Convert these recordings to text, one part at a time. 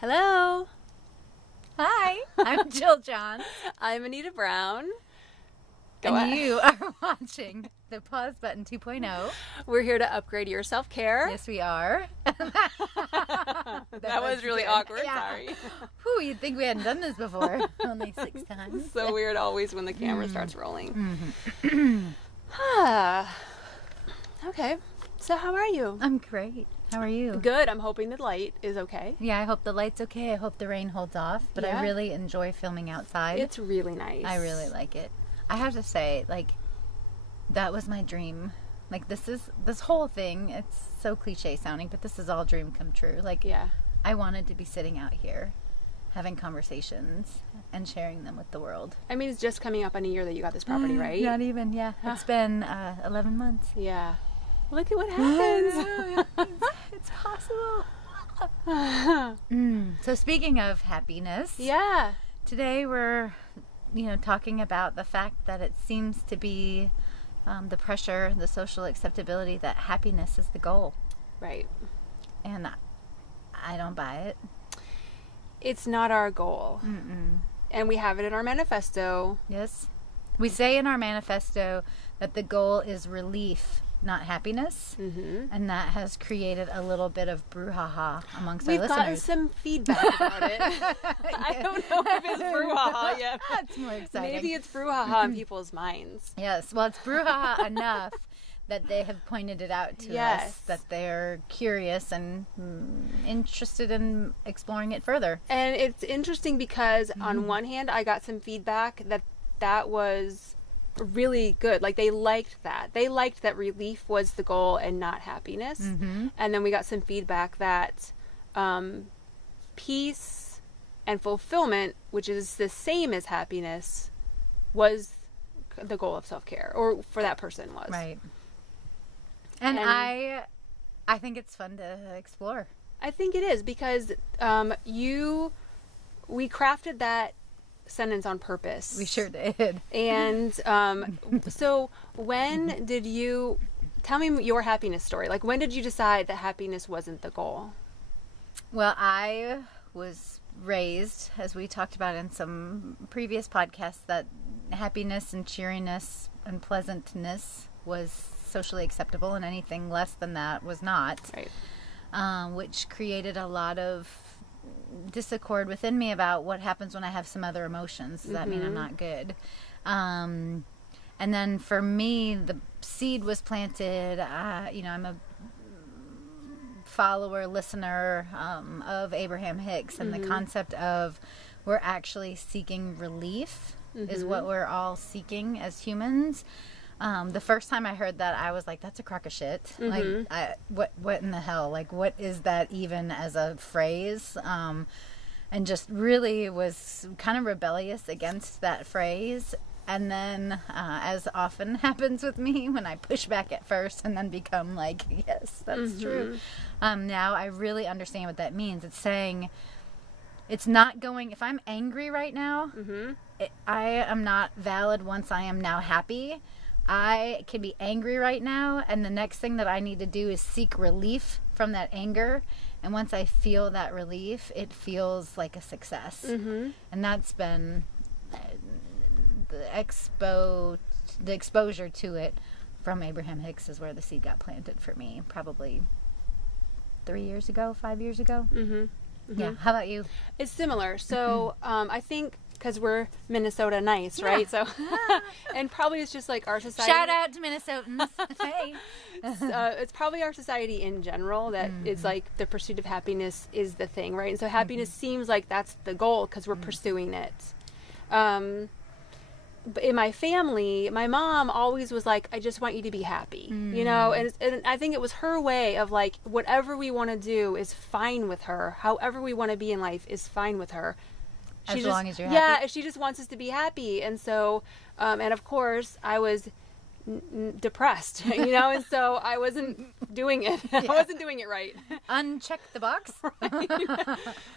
Hello. Hi, I'm Jill John. I'm Anita Brown. Go And ahead. you are watching the Pause Button 2.0. We're here to upgrade your self-care. Yes, we are. that was really good. awkward. Yeah. Sorry. Whew, you'd think we hadn't done this before. Only 6 times. It's so weird always when the camera starts rolling. Okay. So how are you? I'm great. How are you? Good. I'm hoping the light is okay. Yeah, I hope the light's okay. I hope the rain holds off. But Yeah. I really enjoy filming outside. It's really nice. I really like it. I have to say, that was my dream. This whole thing, it's so cliche sounding, but this is all dream come true. Yeah. I wanted to be sitting out here having conversations and sharing them with the world. I mean, it's just coming up on a year that you got this property, right? Not even, yeah. It's been 11 months. Yeah. Look at what happens. It's possible. So speaking of happiness, Yeah. today we're, talking about the fact that it seems to be the pressure, the social acceptability that happiness is the goal. Right. And I don't buy it. It's not our goal. Mm-mm. And we have it in our manifesto. Yes. We say in our manifesto that the goal is relief, not happiness. Mm-hmm. And that has created a little bit of brouhaha amongst We've our gotten listeners. some feedback about it. I don't know if it's brouhaha yet. That's more exciting. Maybe it's brouhaha in people's minds. Yes. Well, it's brouhaha enough that they have pointed it out to us, that they're curious and interested in exploring it further. And it's interesting because on one hand, I got some feedback that was really good. Like they liked that. They liked that relief was the goal and not happiness. Mm-hmm. And then we got some feedback that peace and fulfillment, which is the same as happiness, was the goal of self-care, or for that person was. Right. And I think it's fun to explore. I think it is because we crafted that sentence on purpose. We sure did. And so when did you tell me your happiness story? Like when did you decide that happiness wasn't the goal? Well, I was raised, as we talked about in some previous podcasts, that happiness and cheeriness and pleasantness was socially acceptable, and anything less than that was not. Right. Which created a lot of disaccord within me about what happens when I have some other emotions. Does that mean I'm not good? And then for me, the seed was planted. I'm a follower, listener of Abraham Hicks, and the concept of we're actually seeking relief is what we're all seeking as humans. The first time I heard that, I was like, that's a crock of shit. Like, what in the hell? Like, what is that even as a phrase? And just really was kind of rebellious against that phrase. And then, as often happens with me, when I push back at first and then become like, yes, that's true. Now I really understand what that means. It's saying, it's not going, if I'm angry right now, I am not valid once I am now happy. I can be angry right now, and the next thing that I need to do is seek relief from that anger. And once I feel that relief, it feels like a success. And that's been the exposure to it from Abraham Hicks is where the seed got planted for me, probably 5 years ago. Yeah. How about you? It's similar. So I think because we're Minnesota nice, right? So, and probably it's just like our society. Shout out to Minnesotans. Hey. It's probably our society in general that it's like the pursuit of happiness is the thing, right? And so happiness seems like that's the goal because we're pursuing it. But in my family, my mom always was like, I just want you to be happy, and I think it was her way of like, whatever we want to do is fine with her. However we want to be in life is fine with her. As long as you're happy. Yeah, she just wants us to be happy. And so, and of course, I was depressed, and so I wasn't doing it. I wasn't doing it right. Uncheck the box. Right.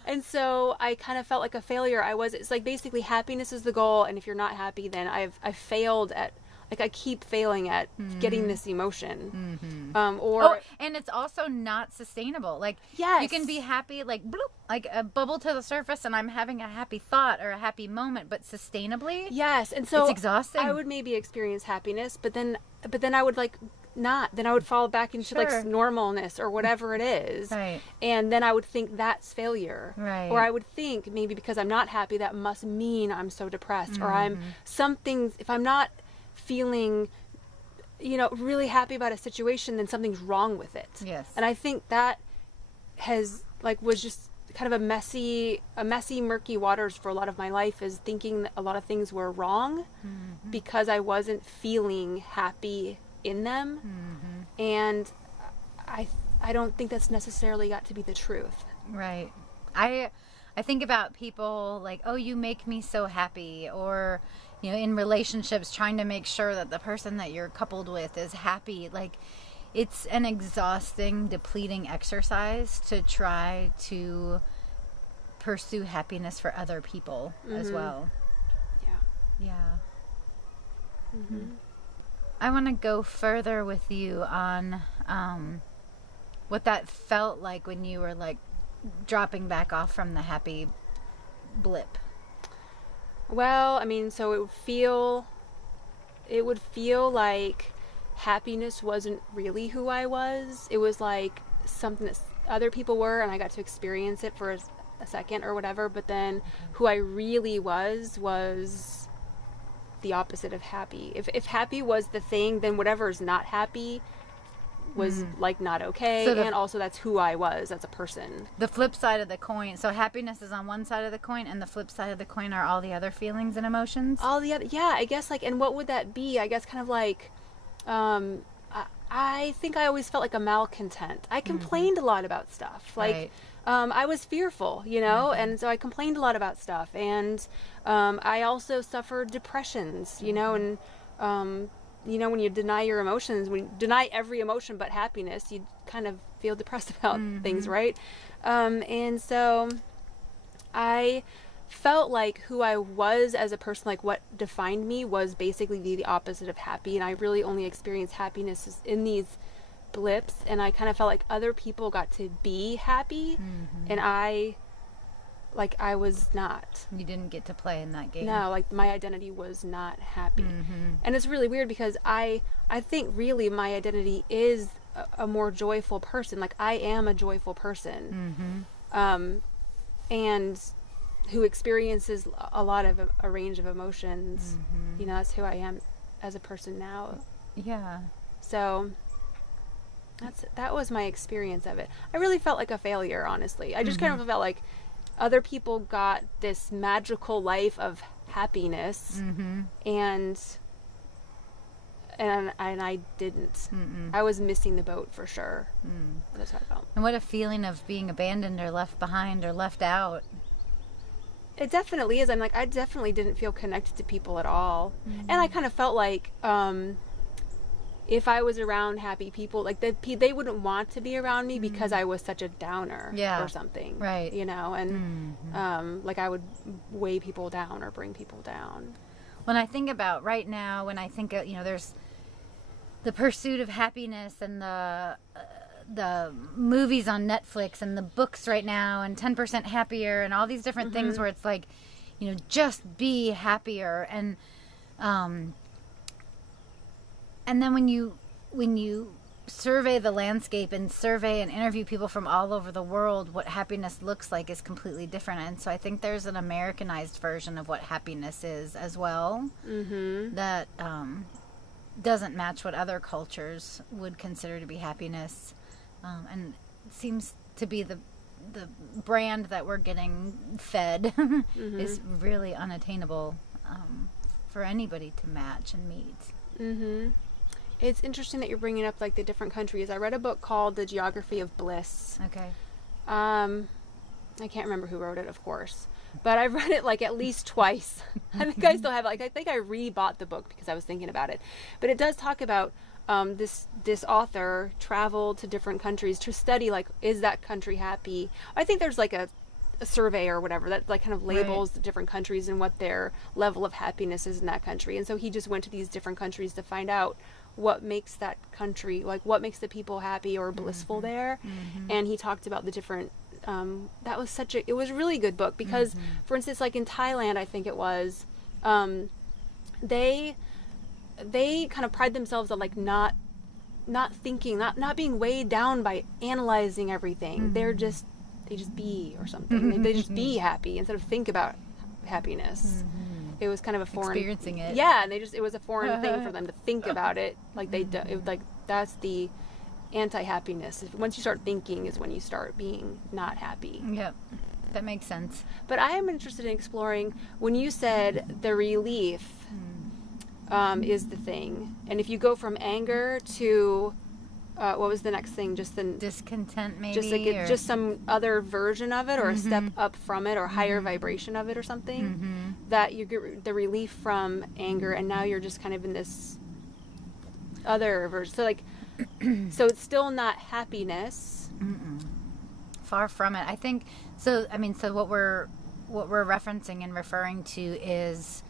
And so I kind of felt like a failure. It's like basically happiness is the goal. And if you're not happy, then I like I keep failing at getting this emotion. And it's also not sustainable. Like, yes, you can be happy, like bloop, like a bubble to the surface, and I'm having a happy thought or a happy moment, but sustainably, yes, and so it's exhausting. I would maybe experience happiness, but then I would like not. Then I would fall back into like normalness or whatever it is, right? And then I would think that's failure, right? Or I would think maybe because I'm not happy, that must mean I'm so depressed, or I'm something. If I'm not feeling, really happy about a situation, then something's wrong with it. Yes. And I think that was just kind of a messy, murky waters for a lot of my life, is thinking that a lot of things were wrong because I wasn't feeling happy in them. And I don't think that's necessarily got to be the truth. Right. I think about people like, oh, you make me so happy, or in relationships, trying to make sure that the person that you're coupled with is happy. Like, it's an exhausting, depleting exercise to try to pursue happiness for other people as well. Yeah. I want to go further with you on what that felt like when you were like dropping back off from the happy blip. Well, I mean, so it would feel like happiness wasn't really who I was. It was like something that other people were, and I got to experience it for a second or whatever, but then who I really was the opposite of happy. If happy was the thing, then whatever is not happy was like not okay, so and also that's who I was as a person. The flip side of the coin. So happiness is on one side of the coin, and the flip side of the coin are all the other feelings and emotions. All the other, yeah, I guess, like, and what would that be? I guess kind of like, I think I always felt like a malcontent. I complained a lot about stuff, like. Right. I was fearful, and so I complained a lot about stuff, and I also suffered depressions, and when you deny your emotions, when you deny every emotion but happiness, you kind of feel depressed about things, right? And so I felt like who I was as a person, like what defined me, was basically the opposite of happy, and I really only experienced happiness in these blips, and I kind of felt like other people got to be happy, and I was not. You didn't get to play in that game. No, like my identity was not happy. And it's really weird because I think really my identity is a more joyful person. Like, I am a joyful person. And who experiences a lot of a range of emotions. That's who I am as a person now. Yeah. So that was my experience of it. I really felt like a failure, honestly. I just kind of felt like other people got this magical life of happiness, and I didn't. I was missing the boat for sure. That's how I felt. And what a feeling of being abandoned or left behind or left out. It definitely is. I'm like, I definitely didn't feel connected to people at all, and I kind of felt like if I was around happy people, like they wouldn't want to be around me because I was such a downer or something, right? And like I would weigh people down or bring people down. When I think about right now, when I think of, there's the pursuit of happiness and the movies on Netflix and the books right now and 10% Happier and all these different things where it's like, just be happier, and then when you survey the landscape and survey and interview people from all over the world, what happiness looks like is completely different. And so I think there's an Americanized version of what happiness is as well, that doesn't match what other cultures would consider to be happiness, and it seems to be the brand that we're getting fed is really unattainable for anybody to match and meet. It's interesting that you're bringing up like the different countries. I read a book called The Geography of Bliss. Okay. I can't remember who wrote it, of course, but I've read it like at least twice. I think I still have it. I think I rebought the book because I was thinking about it. But it does talk about this author traveled to different countries to study, like, is that country happy? I think there's like a survey or whatever that like kind of labels the different countries and what their level of happiness is in that country. And so he just went to these different countries to find out what makes that country, like what makes the people happy or blissful there. And he talked about the different that was it was a really good book because for instance, like in Thailand, I think it was, they kind of pride themselves on like not thinking, not being weighed down by analyzing everything. They just be or something. They just be happy instead of think about happiness. It was kind of a foreign experiencing it. Yeah, and it was a foreign thing for them to think about it. Like that's the anti-happiness. Once you start thinking is when you start being not happy. Yep. That makes sense. But I am interested in exploring when you said the relief is the thing. And if you go from anger to what was the next thing? Just the discontent, maybe, just like just some other version of it, or a step up from it, or higher vibration of it, or something. That you get the relief from anger, and now you're just kind of in this other version. So like, so it's still not happiness. Far from it. I think so. I mean, so what we're referencing and referring to is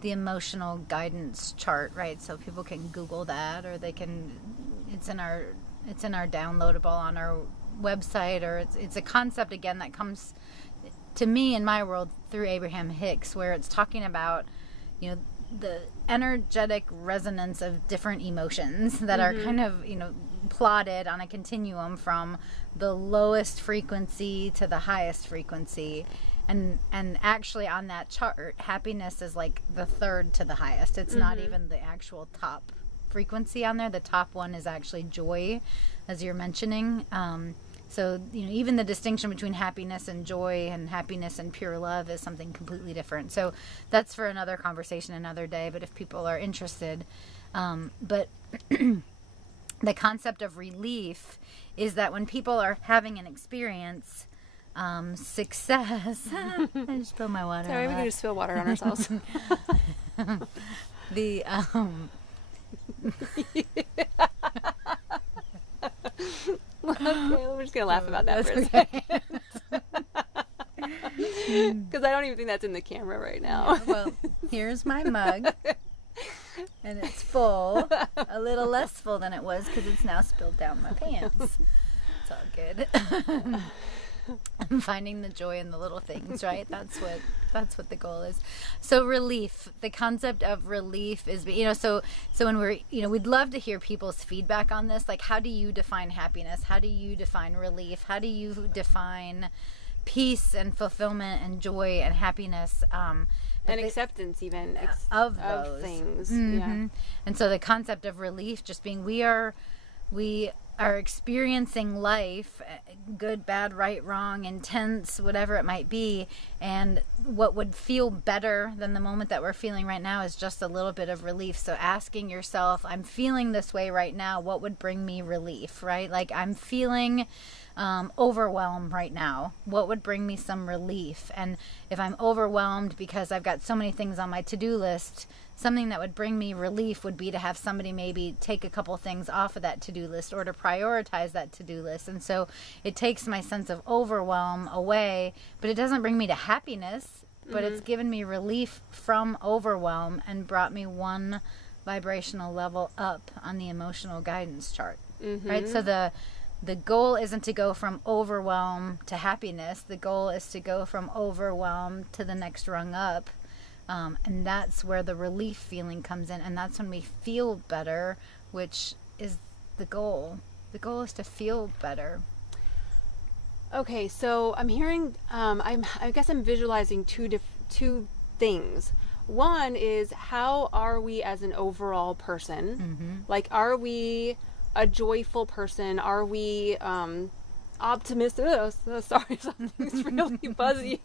the emotional guidance chart, right? So people can Google that, or they can. It's in our downloadable on our website, or it's a concept again that comes to me in my world through Abraham Hicks, where it's talking about, you know, the energetic resonance of different emotions that are kind of, you know, plotted on a continuum from the lowest frequency to the highest frequency. And actually on that chart, happiness is like the third to the highest. It's not even the actual top frequency on there. The top one is actually joy, as you're mentioning. So, you know, even the distinction between happiness and joy and happiness and pure love is something completely different. So that's for another conversation another day, but if people are interested. But the concept of relief is that when people are having an experience, success. I just spilled my water. Sorry, we can just spill water on ourselves. The okay, we're just gonna laugh about that for a second. Because I don't even think that's in the camera right now. Yeah, well, here's my mug. And it's full. A little less full than it was because it's now spilled down my pants. It's all good. I'm finding the joy in the little things, right? That's what the goal is. So relief, the concept of relief is, you know, so when we're, you know, we'd love to hear people's feedback on this. Like, how do you define happiness? How do you define relief? How do you define peace and fulfillment and joy and happiness? And acceptance even of those things. Yeah. And so the concept of relief just being we are experiencing life, good, bad, right, wrong, intense, whatever it might be, and what would feel better than the moment that we're feeling right now is just a little bit of relief. So asking yourself, I'm feeling this way right now, what would bring me relief, right? Like I'm feeling overwhelmed right now, what would bring me some relief? And if I'm overwhelmed because I've got so many things on my to-do list, something that would bring me relief would be to have somebody maybe take a couple things off of that to-do list, or to prioritize that to-do list. And so it takes my sense of overwhelm away, but it doesn't bring me to happiness, but it's given me relief from overwhelm and brought me one vibrational level up on the emotional guidance chart, right? So the goal isn't to go from overwhelm to happiness. The goal is to go from overwhelm to the next rung up. And that's where the relief feeling comes in. And that's when we feel better, which is the goal. The goal is to feel better. Okay, so I'm hearing, I guess I'm visualizing two things. One is, how are we as an overall person? Like, are we a joyful person? Are we optimistic? Oh, sorry, something's really buzzy.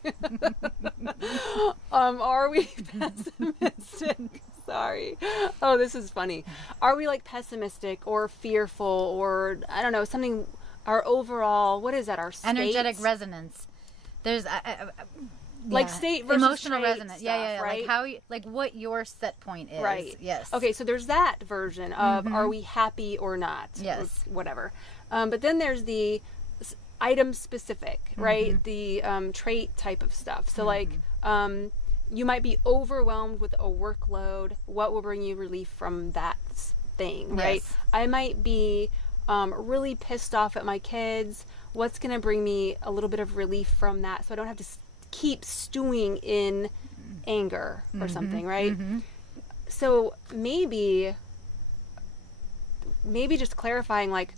Are we pessimistic? Sorry. Oh, this is funny. Are we like pessimistic or fearful, or I don't know, something? Our overall, what is that? Our state? Energetic resonance. There's like state versus emotional trait resonance. Stuff, Yeah. Right? Like how like what your set point is. Right. Yes. Okay, so there's that version of are we happy or not? Yes. Or whatever. But then there's item specific, right? The trait type of stuff. So like you might be overwhelmed with a workload. What will bring you relief from that thing, right? Yes. I might be really pissed off at my kids. What's going to bring me a little bit of relief from that, so I don't have to keep stewing in anger or something, right? So maybe just clarifying, like,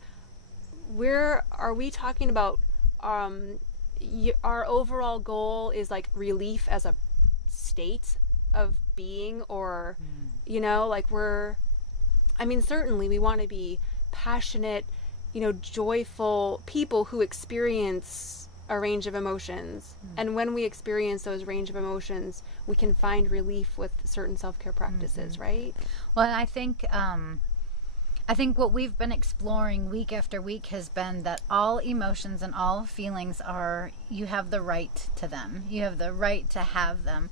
where are we talking about our overall goal is like relief as a state of being, or you know, like certainly we want to be passionate, you know, joyful people who experience a range of emotions, and when we experience those range of emotions, we can find relief with certain self-care practices, right? Well, I think what we've been exploring week after week has been that all emotions and all feelings you have the right to them. You have the right to have them.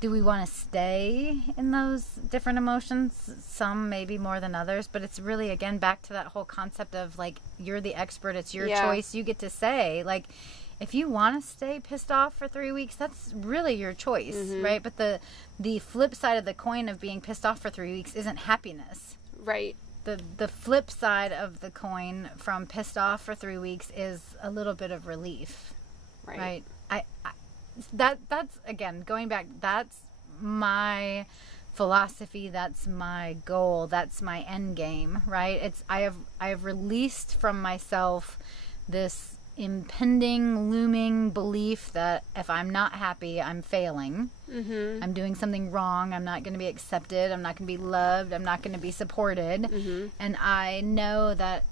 Do we want to stay in those different emotions? Some maybe more than others, but it's really, again, back to that whole concept of like, you're the expert. It's your choice. You get to say, like, if you want to stay pissed off for 3 weeks, that's really your choice, right? But the flip side of the coin of being pissed off for 3 weeks isn't happiness. Right. The flip side of the coin from pissed off for 3 weeks is a little bit of relief, right? That's again, going back, that's my philosophy, that's my goal, that's my end game, right? I have released from myself this impending, looming belief that if I'm not happy, I'm failing. I'm doing something wrong. I'm not going to be accepted. I'm not going to be loved. I'm not going to be supported. And I know that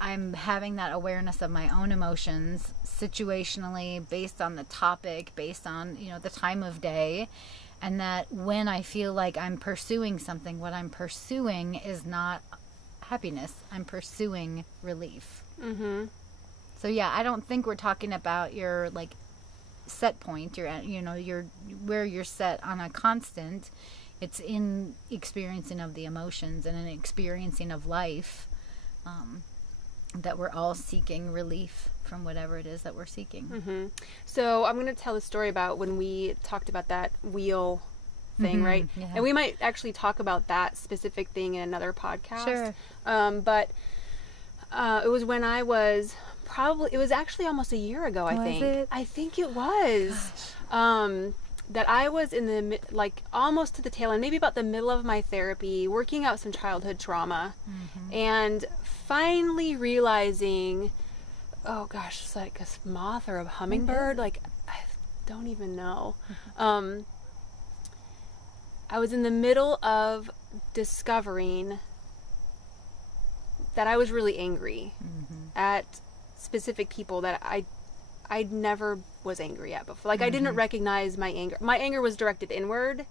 I'm having that awareness of my own emotions situationally, based on the topic, based on, you know, the time of day, and that when I feel like I'm pursuing something, what I'm pursuing is not happiness. I'm pursuing relief. So yeah, I don't think we're talking about your like set point, your where you're set on a constant. It's in experiencing of the emotions and an experiencing of life, that we're all seeking relief from whatever it is that we're seeking. So I'm going to tell a story about when we talked about that wheel thing, right? Yeah. And we might actually talk about that specific thing in another podcast. Sure. But it was when I was it was actually almost a year ago, I think. It? I think it was. That I was in the, like, almost to the tail end, maybe about the middle of my therapy, working out some childhood trauma, and finally realizing, oh gosh, it's like a moth or a hummingbird, like, I don't even know. I was in the middle of discovering that I was really angry at specific people that I never was angry at before. Like, I didn't recognize my anger. My anger was directed inward,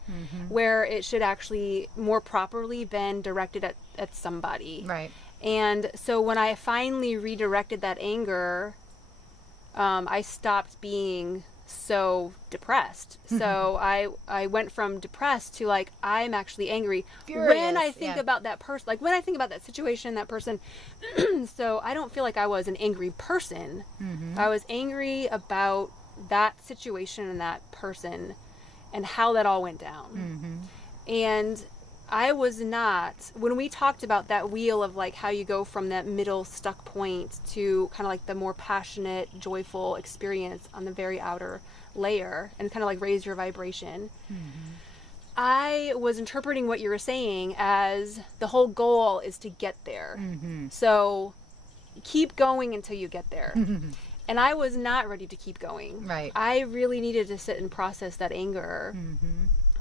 where it should actually more properly been directed at somebody. Right. And so when I finally redirected that anger, I stopped being so depressed. So I went from depressed to, like, I'm actually angry. Furious, when I think about that person, like when I think about that situation, that person. So I don't feel like I was an angry person. I was angry about that situation and that person and how that all went down. And I was not, when we talked about that wheel of like how you go from that middle stuck point to kind of like the more passionate, joyful experience on the very outer layer and kind of like raise your vibration. I was interpreting what you were saying as the whole goal is to get there. So keep going until you get there. And I was not ready to keep going. Right. I really needed to sit and process that anger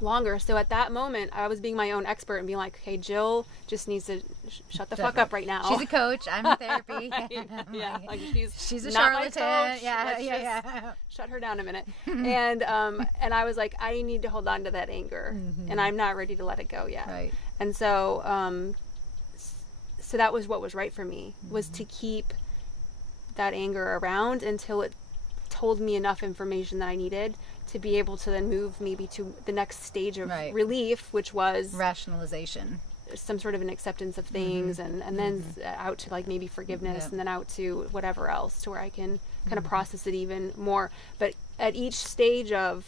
longer. So at that moment, I was being my own expert and being like, okay, Jill just needs to shut the fuck up right now. She's a coach. I'm in therapy. Yeah, like she's a not charlatan. my coach. Yeah, Let's just shut her down a minute. And I was like, I need to hold on to that anger, and I'm not ready to let it go yet. Right. And so, so that was what was right for me, was to keep that anger around until it told me enough information that I needed to be able to then move maybe to the next stage of relief, which was rationalization, some sort of an acceptance of things, and then out to like maybe forgiveness, and then out to whatever else, to where I can kind of process it even more. But at each stage of,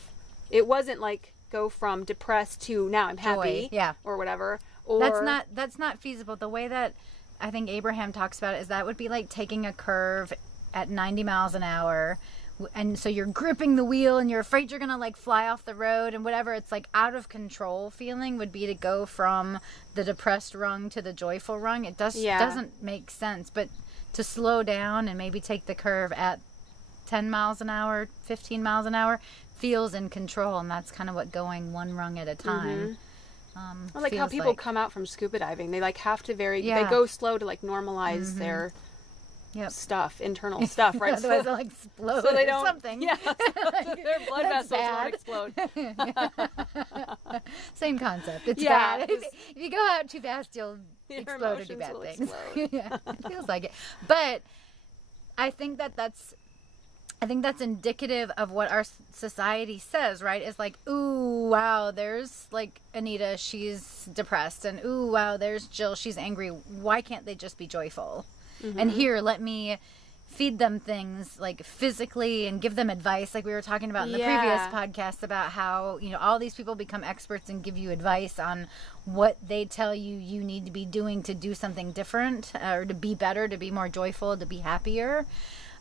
it wasn't like go from depressed to now I'm happy, Joy, or whatever. Or that's not feasible. The way that I think Abraham talks about it is that would be like taking a curve at 90 miles an hour, and so you're gripping the wheel and you're afraid you're gonna like fly off the road and whatever. It's like out of control feeling would be to go from the depressed rung to the joyful rung. It doesn't make sense. But to slow down and maybe take the curve at 10 miles an hour, 15 miles an hour feels in control, and that's kind of what going one rung at a time. Well, like how people come out from scuba diving, they like have to they go slow to like normalize their stuff, internal stuff, right? Otherwise they'll explode, so they don't, something. Yeah, their blood vessels won't explode. Same concept. It's bad. If you go out too fast, you'll explode or do bad things. Yeah, it feels like it. But I think that's indicative of what our society says, right? It's like, ooh, wow, there's like Anita, she's depressed, and ooh, wow, there's Jill, she's angry. Why can't they just be joyful? And here, let me feed them things like physically and give them advice, like we were talking about in the previous podcast about how, all these people become experts and give you advice on what they tell you need to be doing to do something different, or to be better, to be more joyful, to be happier.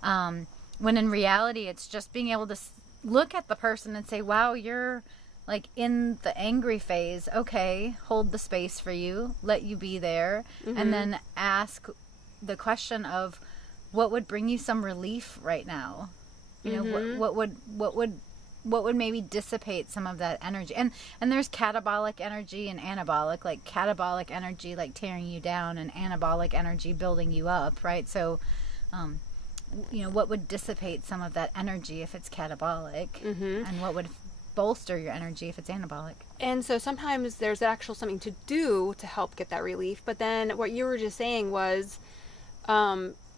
When in reality, it's just being able to look at the person and say, wow, you're like in the angry phase. Okay, hold the space for you, let you be there, and then ask the question of what would bring you some relief right now. What would maybe dissipate some of that energy. And there's catabolic energy and anabolic, like catabolic energy like tearing you down, and anabolic energy building you up, right? So what would dissipate some of that energy if it's catabolic, and what would bolster your energy if it's anabolic. And so sometimes there's actual something to do to help get that relief. But then what you were just saying was,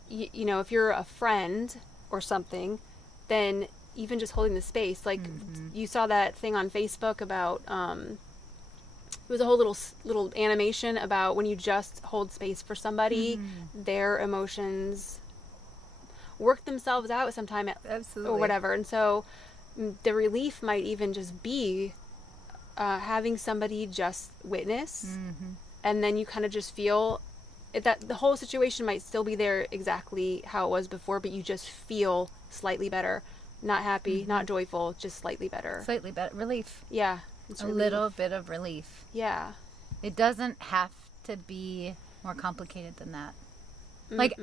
if you're a friend or something, then even just holding the space, like you saw that thing on Facebook about, it was a whole little animation about when you just hold space for somebody, their emotions work themselves out sometime or whatever. And so the relief might even just be having somebody just witness, and then you kind of just feel that the whole situation might still be there exactly how it was before, but you just feel slightly better. Not happy, not joyful, just slightly better. Slightly better. Relief. Yeah. A little bit of relief. Yeah. It doesn't have to be more complicated than that. Like,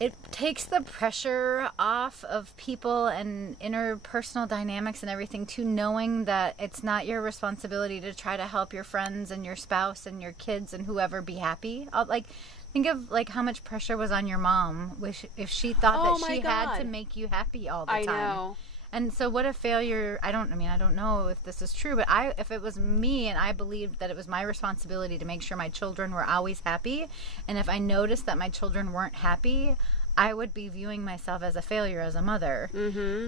it takes the pressure off of people and interpersonal dynamics and everything, to knowing that it's not your responsibility to try to help your friends and your spouse and your kids and whoever be happy. Like, think of like how much pressure was on your mom if she thought that she had to make you happy all the time. I know. And so what a failure. I don't know if this is true, but if it was me and I believed that it was my responsibility to make sure my children were always happy, and if I noticed that my children weren't happy, I would be viewing myself as a failure as a mother.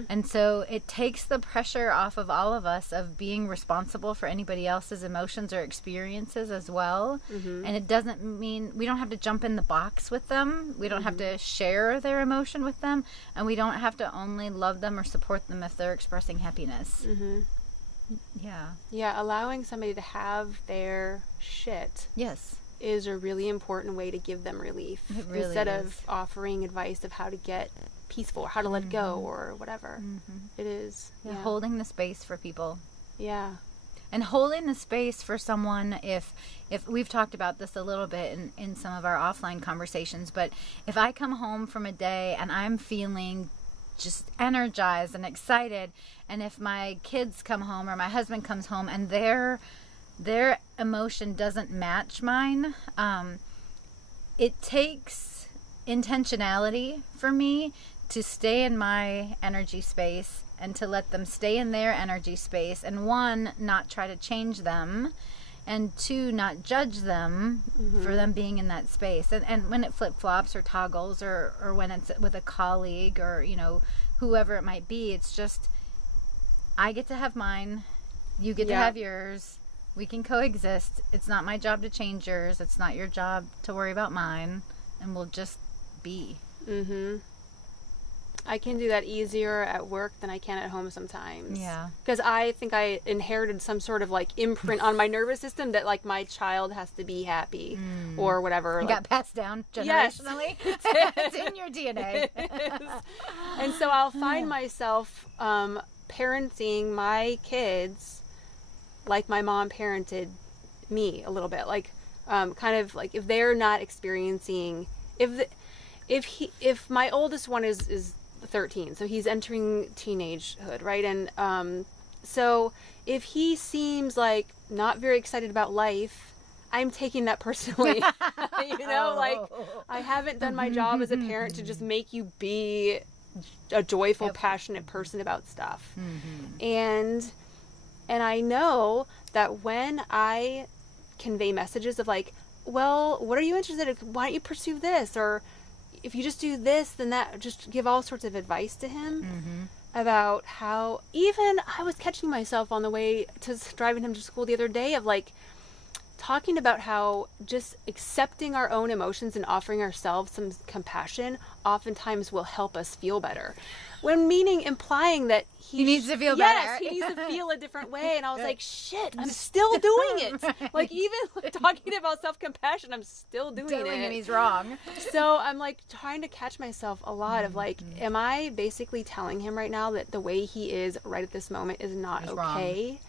And so it takes the pressure off of all of us of being responsible for anybody else's emotions or experiences as well. And it doesn't mean we don't have to jump in the box with them. We don't have to share their emotion with them. And we don't have to only love them or support them if they're expressing happiness. Yeah, allowing somebody to have their shit. Yes. Is a really important way to give them relief. It really instead is. of offering advice of how to get peaceful or how to let go or whatever. It is. Yeah, holding the space for people. Yeah. And holding the space for someone, if we've talked about this a little bit in some of our offline conversations, but if I come home from a day and I'm feeling just energized and excited, and if my kids come home or my husband comes home and their emotion doesn't match mine, it takes intentionality for me to stay in my energy space and to let them stay in their energy space, and one, not try to change them, and two, not judge them for them being in that space. And when it flip-flops or toggles or when it's with a colleague or whoever it might be, it's just I get to have mine, you get to have yours. We can coexist. It's not my job to change yours. It's not your job to worry about mine. And we'll just be. Mm-hmm. I can do that easier at work than I can at home sometimes. Yeah. Because I think I inherited some sort of like imprint on my nervous system that like my child has to be happy or whatever. It like, got passed down Yes. generationally. It's in your DNA. And so I'll find myself parenting my kids like my mom parented me a little bit. Like kind of like if they're not experiencing, if my oldest one is 13, so he's entering teenagehood, right? And so if he seems like not very excited about life, I'm taking that personally. Like I haven't done my job as a parent to just make you be a joyful, passionate person about stuff. And I know that when I convey messages of like, well, what are you interested in? Why don't you pursue this? Or if you just do this, then that, just give all sorts of advice to him about how, even I was catching myself on the way to driving him to school the other day of like talking about how just accepting our own emotions and offering ourselves some compassion oftentimes will help us feel better. When implying that he needs to feel better. better. Yes, he needs to feel a different way. And I was like, shit, I'm still doing it. Like even talking about self-compassion, I'm still doing it. And he's wrong. So I'm like trying to catch myself a lot of like, am I basically telling him right now that the way he is right at this moment is not okay?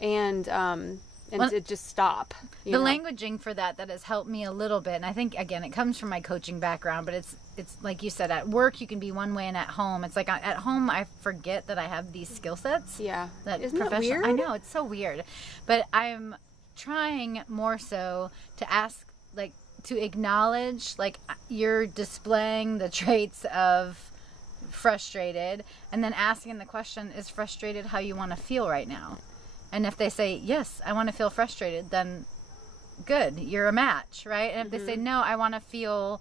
Wrong. And to just stop. The languaging for that has helped me a little bit. And I think, again, it comes from my coaching background, but it's like you said, at work you can be one way and at home. It's like at home I forget that I have these skill sets. Yeah. Isn't that weird? I know, it's so weird. But I'm trying more so to ask, like, to acknowledge, like, you're displaying the traits of frustrated and then asking the question, is frustrated how you want to feel right now? And if they say, yes, I want to feel frustrated, then good, you're a match, right? And if they say, no, I want to feel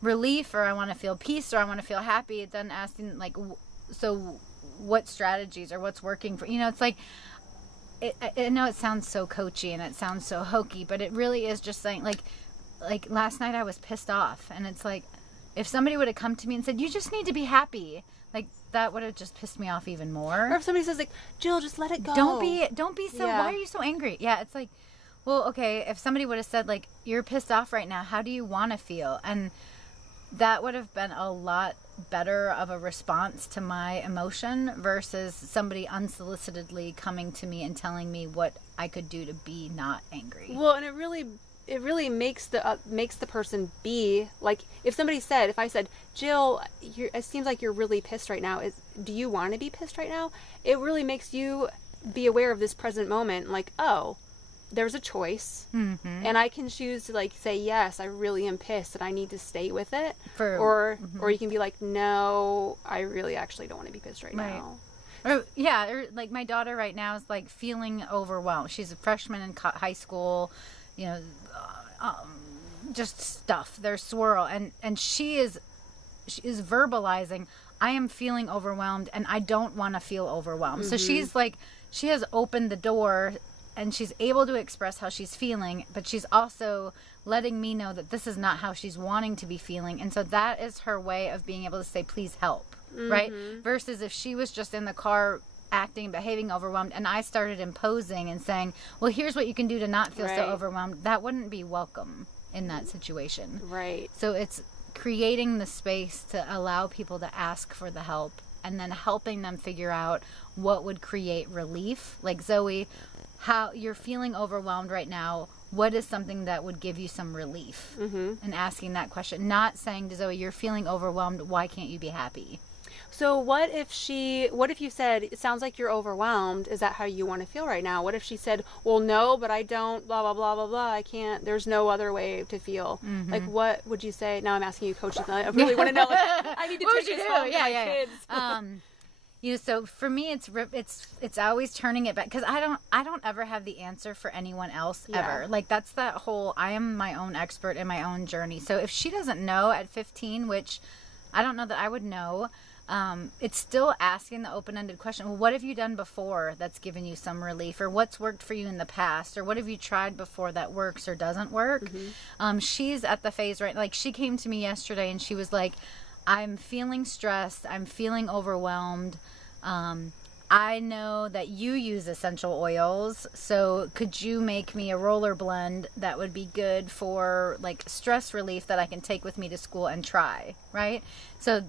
relief, or I want to feel peace, or I want to feel happy, then asking, like, so what strategies or what's working for, it's like, I know it sounds so coachy and it sounds so hokey, but it really is just saying, like last night I was pissed off, and it's like, if somebody would have come to me and said, you just need to be happy, like, that would have just pissed me off even more. Or if somebody says like, Jill, just let it go. Don't be so, why are you so angry? Yeah, it's like, well, okay, if somebody would have said like, you're pissed off right now, how do you want to feel? And that would have been a lot better of a response to my emotion versus somebody unsolicitedly coming to me and telling me what I could do to be not angry. Well, and it really makes the person be like, if I said, Jill, it seems like you're really pissed right now. Do you want to be pissed right now? It really makes you be aware of this present moment. Like, oh, there's a choice, and I can choose to like say, yes, I really am pissed, and I need to stay with it, or you can be like, no, I really actually don't want to be pissed right now. Or like my daughter right now is like feeling overwhelmed. She's a freshman in high school. Just stuff. There's swirl, and she is verbalizing, I am feeling overwhelmed, and I don't want to feel overwhelmed. So she's like, she has opened the door, and she's able to express how she's feeling, but she's also letting me know that this is not how she's wanting to be feeling, and so that is her way of being able to say, please help, right? Versus if she was just in the car acting and behaving overwhelmed, and I started imposing and saying, well, here's what you can do to not feel so overwhelmed, that wouldn't be welcome in that situation. Right. So it's creating the space to allow people to ask for the help, and then helping them figure out what would create relief. Like, Zoe, how you're feeling overwhelmed right now, what is something that would give you some relief? And asking that question, not saying to Zoe, you're feeling overwhelmed, why can't you be happy? So what if you said, it sounds like you're overwhelmed, is that how you want to feel right now? What if she said, well, no, but I don't, blah, blah, blah, blah, blah, I can't, there's no other way to feel. Like, what would you say? Now I'm asking you, Coach, I really want to know. Like, I need to take this home to my kids. So for me, it's always turning it back, because I don't ever have the answer for anyone else ever. Like, that's that whole, I am my own expert in my own journey. So if she doesn't know at 15, which I don't know that I would know, it's still asking the open-ended question, well, what have you done before that's given you some relief, or what's worked for you in the past, or what have you tried before that works or doesn't work? She's at the phase, right? Like, she came to me yesterday and she was like, I'm feeling stressed, I'm feeling overwhelmed, I know that you use essential oils, so could you make me a roller blend that would be good for like stress relief that I can take with me to school and try, right? So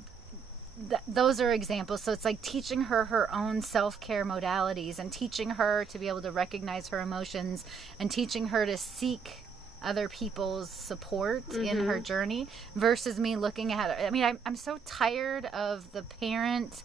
those are examples. So it's like teaching her own self-care modalities, and teaching her to be able to recognize her emotions, and teaching her to seek other people's support in her journey, versus me looking at it. I mean, I'm so tired of the parent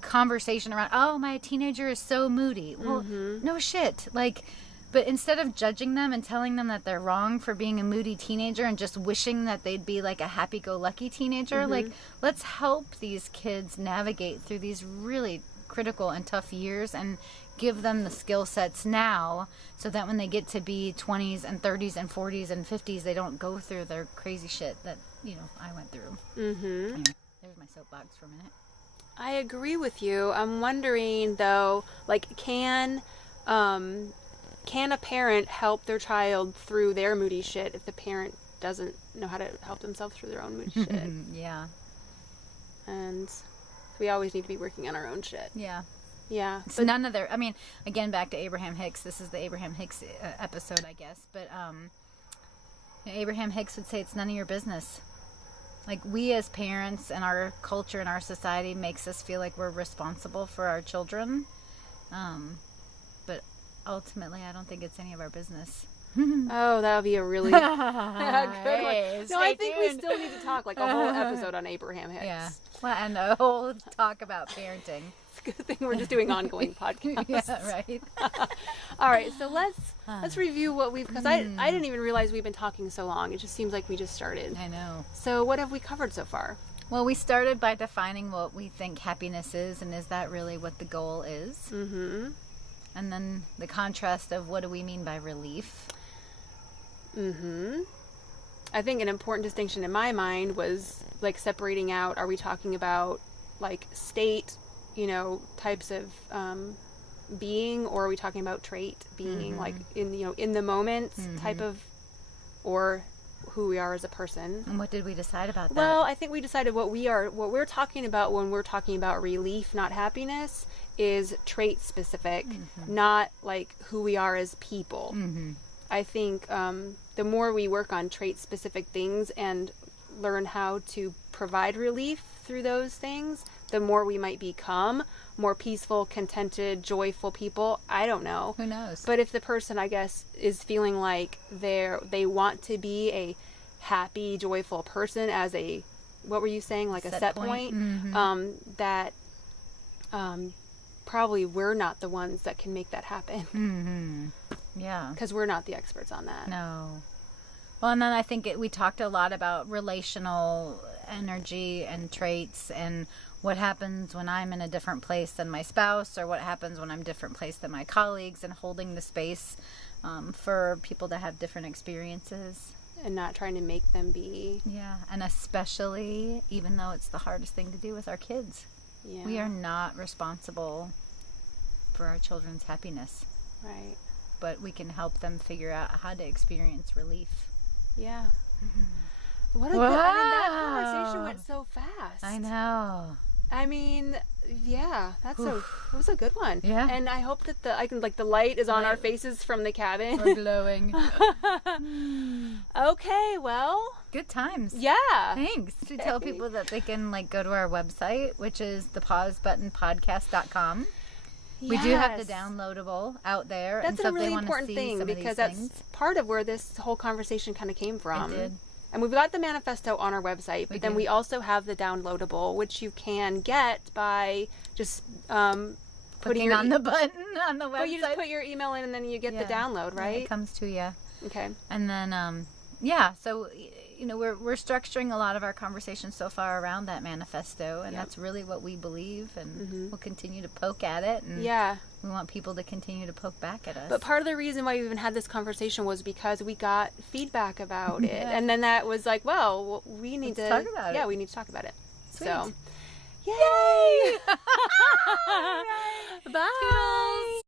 conversation around, oh, my teenager is so moody. Well, no shit. Like, but instead of judging them and telling them that they're wrong for being a moody teenager and just wishing that they'd be like a happy-go-lucky teenager, like, let's help these kids navigate through these really critical and tough years, and give them the skill sets now so that when they get to be 20s and 30s and 40s and 50s, they don't go through their crazy shit that, you know, I went through. Anyway, there's my soapbox for a minute. I agree with you. I'm wondering though, like, can a parent help their child through their moody shit if the parent doesn't know how to help themselves through their own moody shit? Yeah. And we always need to be working on our own shit. Yeah. Yeah. It's none of their, I mean, again, back to Abraham Hicks. This is the Abraham Hicks episode, I guess. But Abraham Hicks would say it's none of your business. Like, we as parents and our culture and our society makes us feel like we're responsible for our children. But ultimately, I don't think it's any of our business. Oh, that would be a really good one. No, I think we still need to talk like a whole episode on Abraham Hicks. Yeah. Well, and a whole talk about parenting. It's a good thing we're just doing ongoing podcasts. Yeah, right. All right, so let's review what we've, because I didn't even realize we've been talking so long. It just seems like we just started. I know. So what have we covered so far? Well, we started by defining what we think happiness is, and is that really what the goal is? And then the contrast of what do we mean by relief? I think an important distinction in my mind was like separating out, are we talking about like state, you know, types of being, or are we talking about trait being, like in, you know, in the moment type of, or who we are as a person? And what did we decide about that? Well, I think we decided what we're talking about when we're talking about relief, not happiness, is trait specific, not like who we are as people. I think the more we work on trait specific things and learn how to provide relief through those things, the more we might become more peaceful, contented, joyful people. I don't know. Who knows? But if the person, I guess, is feeling like they want to be a happy, joyful person as a, what were you saying, like a set point, that probably we're not the ones that can make that happen. Yeah. Because we're not the experts on that. No. Well, and then I think we talked a lot about relational energy and traits, and what happens when I'm in a different place than my spouse, or what happens when I'm different place than my colleagues, and holding the space for people to have different experiences. And not trying to make them be. Yeah, and especially, even though it's the hardest thing to do with our kids. Yeah. We are not responsible for our children's happiness. Right. But we can help them figure out how to experience relief. Yeah. What a good, I mean, that conversation went so fast. I know. I mean, yeah, that was a good one. Yeah. And I hope that the light is on our faces from the cabin. We're glowing. Okay, well. Good times. Yeah. Thanks. To tell people that they can go to our website, which is thepausebuttonpodcast.com. Yes. We do have the downloadable out there. That's and so a really if they important see thing, because that's part of where this whole conversation kind of came from. It did. And we've got the manifesto on our website, but then we also have the downloadable, which you can get by just putting on the button on the website. Well, you just put your email in and then you get the download, right? Yeah, it comes to you. Okay. And then, so, we're structuring a lot of our conversations so far around that manifesto, and that's really what we believe, and we'll continue to poke at it. And we want people to continue to poke back at us. But part of the reason why we even had this conversation was because we got feedback about it. And then that was like, well, we need to talk about it. Yeah, we need to talk about it. Sweet. So, Yay! Right. Bye. Toodles.